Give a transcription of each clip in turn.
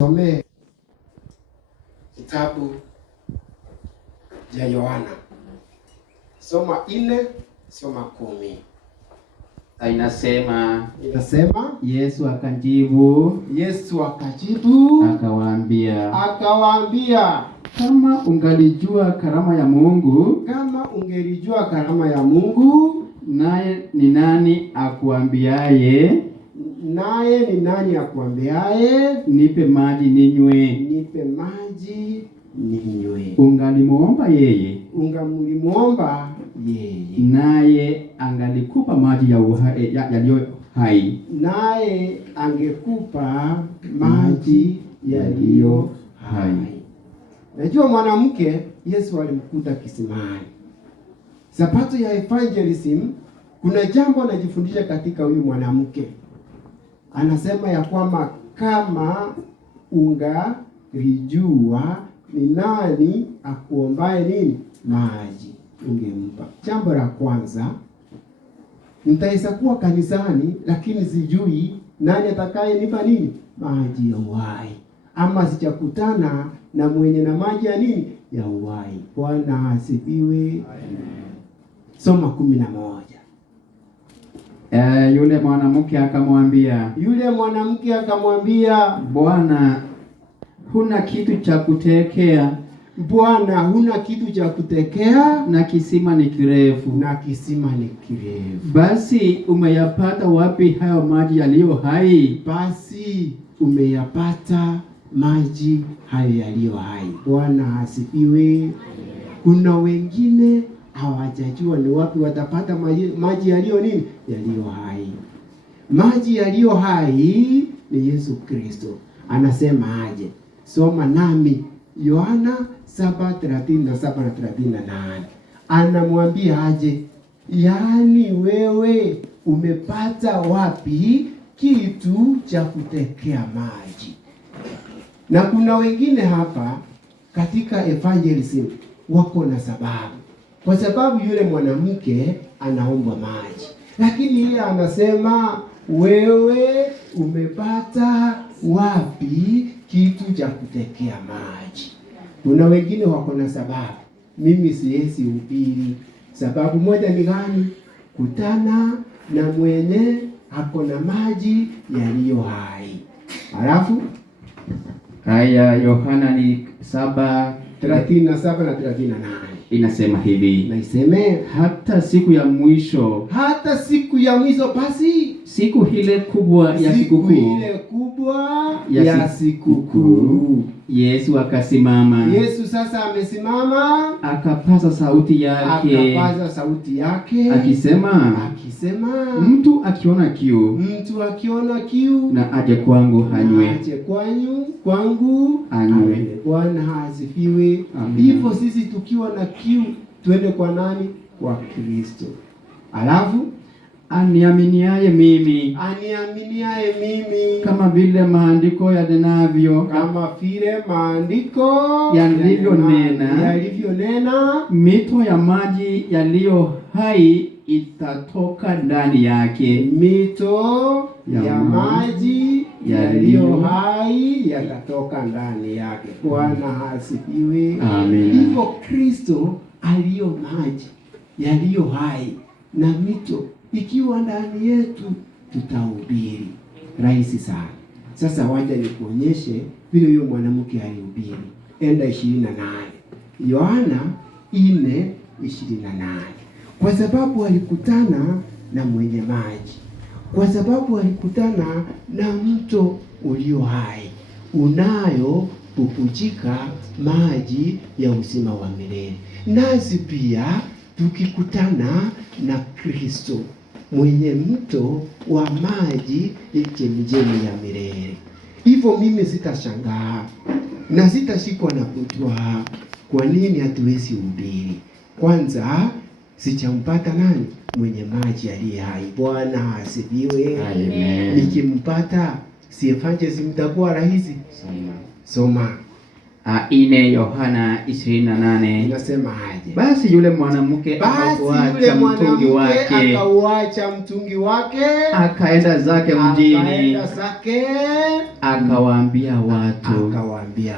Some kitabu cha Yohana, soma 4, soma 10. Inasema Yesu akajibu akawaambia, kama ungelijua karama ya Mungu, naye ni nani akuambiaye nipe maji ninywe, ungalimuomba yeye, naye angalikupa maji yaliyo hai, naye angekupa maji yaliyo hai. Najua mwanamke Yesu alimkuta kisimani. Sabato ya evangelism, kuna jambo anajifundisha katika huyu mwanamke. Anasema ya kwamba kama ungalijua ni nani akuombaye maji, ungempa. Jambo la kwanza, nitaweza kuwa kanisani lakini sijui nani atakaye nipa maji ya uhai, ama sijakutana na mwenye na maji ya uhai. Bwana asifiwe. Amen. Soma 11. Yule mwanamke akamwambia, Bwana, huna kitu cha kutekea, na kisima ni kirefu. Basi umeyapata wapi hayo maji yaliyo hai? Bwana asifiwe. Kuna wengine hawajajua ni wapi watapata maji yaliyo hai. Maji yaliyo hai ni Yesu Kristo. Anasema aje? Soma nami Yohana 7:37 na 38. Anamwambia aje? Yaani wewe umepata wapi kitu cha kutekea maji? Na kuna wengine hapa katika evangelism wako na sababu. Kwa sababu yule mwanamke anaomba maji, lakini yeye anasema wewe umepata wapi kitu cha kutekea maji? Kuna wengine wako na sababu. Mimi siwezi hubiri. Sababu moja ni gani? Kutana na mwenye ako na maji yaliyo hai. Alafu haya, Yohana ni 7:37 na 38. Inasema hivi, na iseme hata siku ya mwisho, basi siku ile kubwa ya sikukuu, Yesu akasimama. Yesu sasa amesimama, akapaza sauti yake akisema, mtu akiona kiu na aje kwangu anywe. Bwana asifiwe. Hivyo sisi tukiwa na kiu tuende kwa nani? Kwa Kristo. Alafu aniaminiaye mimi, kama vile maandiko yanenavyo, yalivyonena, mito ya maji yaliyo hai itatoka ndani yake. Mito ya maji yaliyo hai yatatoka ndani yake. Bwana asifiwe. Amen. Hivyo Kristo aliyo maji yaliyo hai na mito ikiwa ndani yetu, tutahubiri. Rahisi sana. Sasa wacha nikuonyeshe vile huyo mwanamke alihubiri. Enda 28. Yohana 4:28. Kwa sababu alikutana na mwenye maji, kwa sababu alikutana na mto ulio hai unayo pupujika maji ya uzima wa milele. Nasi pia tukikutana na Kristo mwenye mto wa maji ya chemchemi ya milele, hivyo mimi sitashangaa na sitashikwa na kutwa kwa nini hatuwezi hubiri. Kwanza sijampata nani? Mwenye maji aliye hai. Bwana asifiwe. Amen. Nikimpata si evangelism itakuwa rahisi. Soma. 4 Yohana 28 inasema aje? Basi yule mwanamke akauacha mtungi wake akaenda zake mjini, akawaambia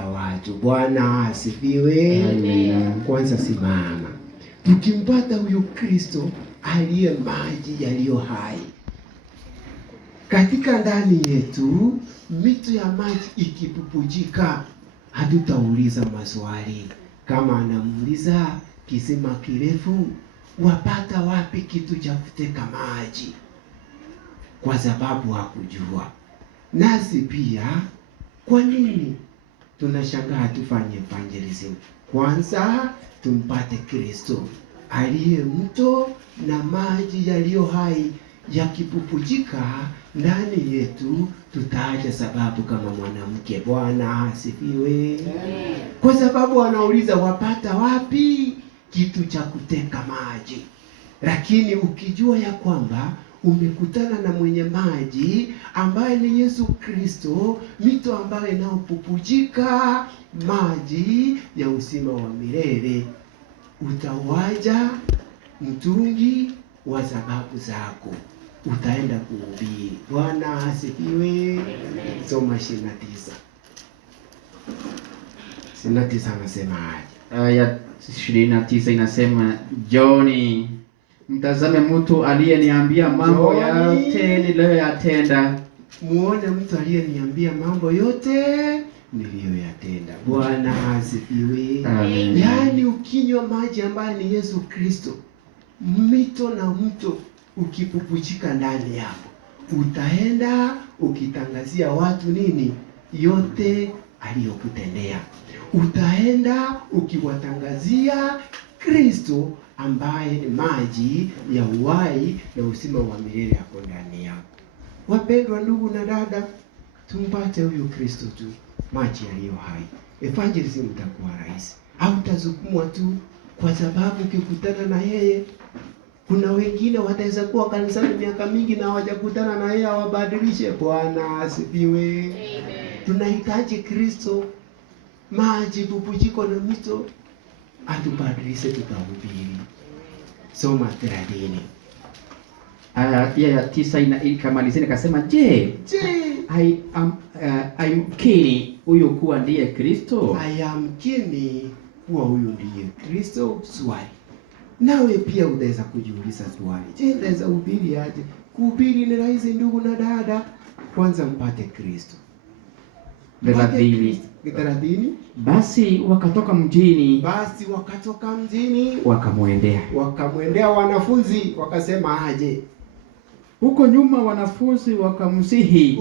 watu. Bwana asifiwe. Kwanza simama. Tukimpata huyu Kristo aliye maji yaliyo hai katika ndani yetu, mito ya maji ikipupujika, hatutauliza maswali kama anamuuliza kisima kirefu, wapata wapi kitu cha kuteka maji? Kwa sababu hakujua. Nasi pia kwa nini tunashangaa tufanye evangelism? Kwanza tumpate Kristo aliye mto na maji yaliyo hai, yakipupujika ndani yetu, tutaacha sababu kama mwanamke. Bwana asifiwe. Kwa sababu anauliza wapata wapi kitu cha kuteka maji. Lakini ukijua ya kwamba umekutana na mwenye maji ambaye ni Yesu Kristo, mito ambayo inaopupujika maji ya uzima wa milele, utawaja mtungi wa sababu zako, utaenda kuhubiri. Bwana asifiwe. Soma 29. 29 anasema aje? Aya 29 inasema, Joni, mtazame mtu aliyeniambia mambo yote niliyoyatenda. Muone mtu aliyeniambia mambo yote niliyoyatenda. Bwana asifiwe. Yaani ukinywa maji ambayo ni Yesu Kristo, mito na mto ukipupujika ndani yako, utaenda ukitangazia watu nini? Yote aliyokutendea. Utaenda ukiwatangazia Kristo ambaye ni maji ya uhai na uzima wa milele yako ndani yako. Wapendwa ndugu na dada, tumpate huyu Kristo tu, maji yaliyo hai. Evangelism itakuwa rahisi. Hautasukumwa tu, kwa sababu ukikutana na yeye. Kuna wengine wataweza kuwa kanisani miaka mingi na hawajakutana na yeye, awabadilishe. Bwana asifiwe. Amen. Tunahitaji Kristo, maji pupujiko na mito, atubadilishe, tutahubiri. Soma 30. Aya ya 9 ikamalizeni, akasema, je, ayamkini huyu kuwa ndiye Kristo? Ayamkini kuwa huyu ndiye Kristo? Swali. Nawe pia unaweza kujiuliza swali. Je, naweza hubiri aje? Kuhubiri ni rahisi ndugu na dada. Kwanza mpate Kristo. 30. Basi wakatoka mjini, wakamwendea wanafunzi, wakasema aje? Huko nyuma wanafunzi wakamsihi,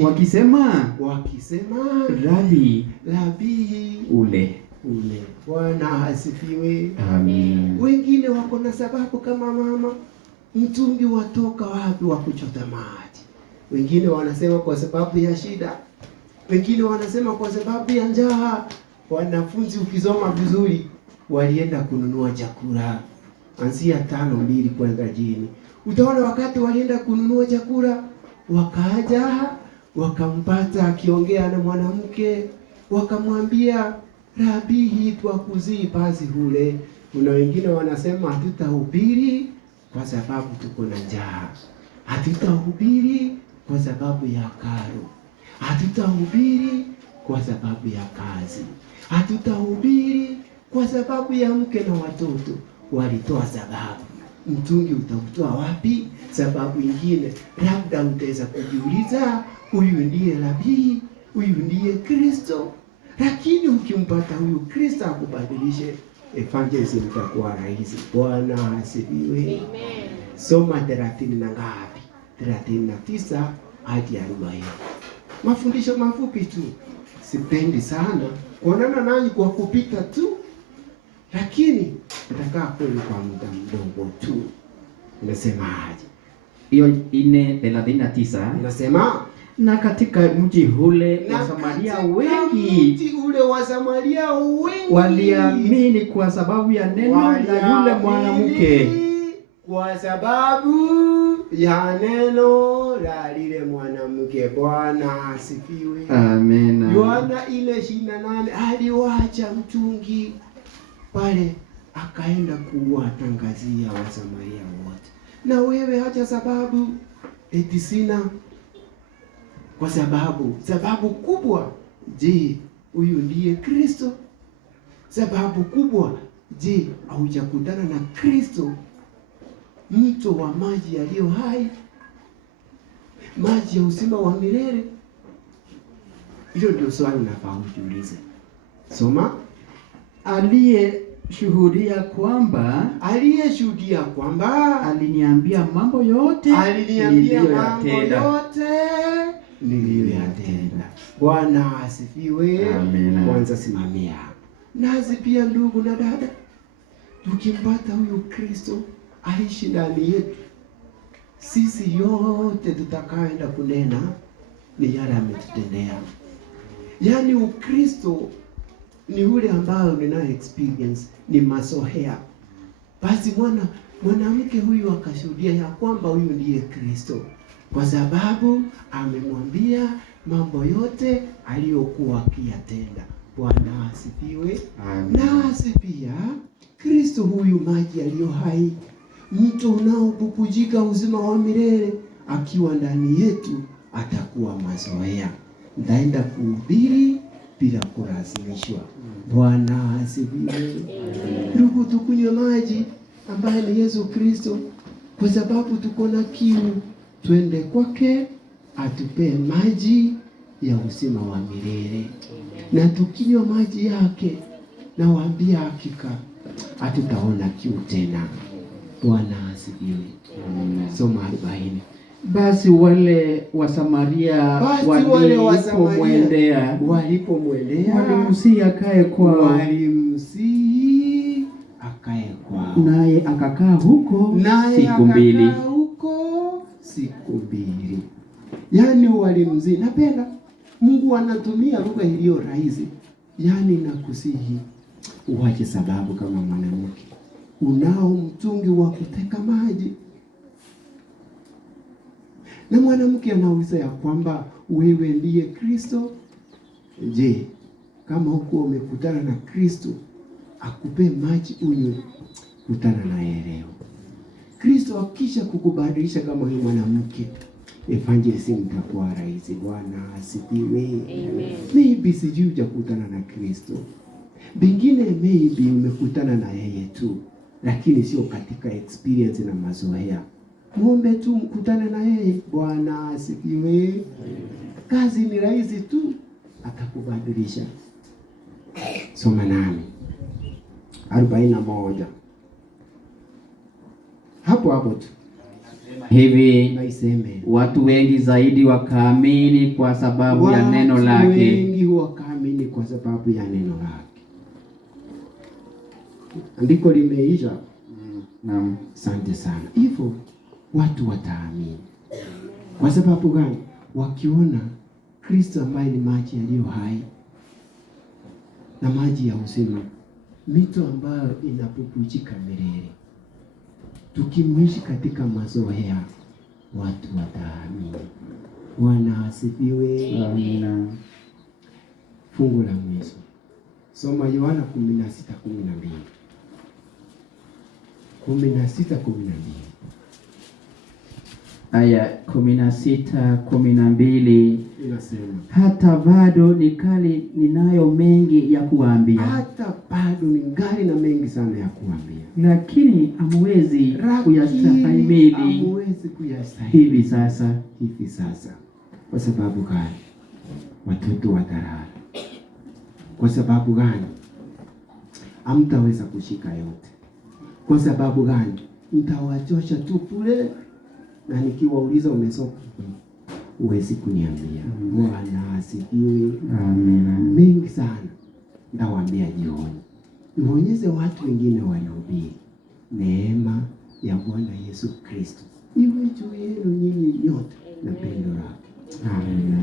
wakisema Rabi, ule. Bwana asifiwe. Amen. Wengine wako na sababu kama mama, mtungi watoka wapi wa kuchota maji? Wengine wanasema kwa sababu ya shida, wengine wanasema kwa sababu ya njaa. Wanafunzi ukisoma vizuri, walienda kununua chakula. Anzia 5:2 kwenda chini. Utaona wakati walienda kununua chakula, wakaja wakampata akiongea na mwanamke, wakamwambia, Rabi, twakuzii basi hule. Kuna wengine wanasema hatutahubiri kwa sababu tuko na njaa. Hatutahubiri kwa sababu ya karo. Hatutahubiri kwa sababu ya kazi. Hatutahubiri kwa sababu ya mke na watoto. Walitoa sababu. Mtungi utautoa wapi? Sababu ingine. Labda utaweza kujiuliza, huyu ndiye Rabi, huyu ndiye Kristo. Lakini ukimpata huyu Kristo akubadilishe, evangelism itakuwa rahisi. Bwana asifiwe. Amen. Soma 30 na ngapi? 39 hadi 40. Mafundisho mafupi tu. Sipendi sana kuonana nanyi kwa kupita tu, lakini nitakaa kweli kwa muda mdogo tu. Unasema aje? Hiyo 4:39 unasema, na katika mji ule Wasamaria wengi waliamini kwa sababu ya neno la yule mwanamke. kwa sababu ya neno la lile mwanamke. Bwana asifiwe. Amen. Yohana 4:28 aliwacha mtungi pale akaenda kuwatangazia Wasamaria wote. Na wewe hacha sababu eti sina, kwa sababu kubwa, je, huyu ndiye Kristo? Sababu kubwa, je, haujakutana na Kristo, mto wa maji yaliyo hai, maji ya uzima wa milele? Hilo ndio swali nafaa ujiulize. Soma. Aliyeshuhudia kwamba aliniambia mambo yote niliyoyatenda. Bwana asifiwe. Kwanza simamia. Nazi pia ndugu na dada, tukimpata huyu Kristo aishi ndani yetu, sisi yote tutakaenda kunena ni yale ametutendea. Yaani Ukristo ni ule ambao nina experience, ni mazoea. Basi mwanamke huyu akashuhudia ya kwamba huyu ndiye Kristo, kwa sababu amemwambia mambo yote aliyokuwa akiyatenda. Bwana asifiwe. Nasi pia Kristo huyu maji aliyo hai, mto unaobubujika uzima wa milele, akiwa ndani yetu atakuwa mazoea. Ndaenda kuhubiri bila kulazimishwa. Bwana asifiwe. Ndugu, tukunywe maji ambaye ni Yesu Kristo, kwa sababu tuko na kiu. Twende kwake atupe maji ya uzima wa milele, na tukinywa maji yake, na waambia hakika hatutaona kiu tena. Bwana asifiwe. Soma 40. Basi wale Wasamaria walipomwendea walimsihi akae kwao, naye akakaa huko siku mbili. Yaani walimsihi. Napenda Mungu anatumia lugha iliyo rahisi. Yaani nakusihi uache sababu kama mwanamke. Unao mtungi wa kuteka maji, na mwanamke anauliza ya kwamba wewe ndiye Kristo. Je, kama huko umekutana na Kristo akupe maji unywe, kutana naye leo. Kristo akisha kukubadilisha kama huyu mwanamke, evangelism itakuwa rahisi. Bwana asifiwe. Amen. Maybe sijui hujakutana na Kristo, bingine maybe umekutana na yeye tu, lakini sio katika experience na mazoea. Muombe tu mkutane na yeye. Bwana asifiwe. Kazi ni rahisi tu, atakubadilisha. Soma nami 41. Hapo tu. Hivi naiseme, watu wengi zaidi wakaamini kwa sababu ya neno lake. Watu wengi wakaamini kwa sababu ya neno lake. Andiko limeisha. Naam. Asante sana. Hivyo watu wataamini. Kwa sababu gani? Wakiona Kristo ambaye ni maji yaliyo hai na maji ya uzima, mito ambayo inapupujika milele. Tukimwishi katika mazoea, watu wataamini. Bwana asifiwe. Amina. Fungu la mwisho. Soma Yohana 16:12. 16:12. Aya 16:12 inasema, hata bado nikali ninayo mengi ya kuambia. Hata bado ningali na mengi sana ya kuambia, lakini hamwezi kuyastahimili hivi sasa. Kwa sababu gani? Watoto watalala. Kwa sababu gani? Hamtaweza kushika yote. Kwa sababu gani? Mtawachosha tu bure, na nikiwauliza umesoma, huwezi kuniambia. Bwana asifiwe. Amina. Mengi sana ndawaambia jioni. Nionyeshe watu wengine walihubiri. Neema ya Bwana Yesu Kristo iwe juu yenu nyinyi nyote na pendo lake. Amina.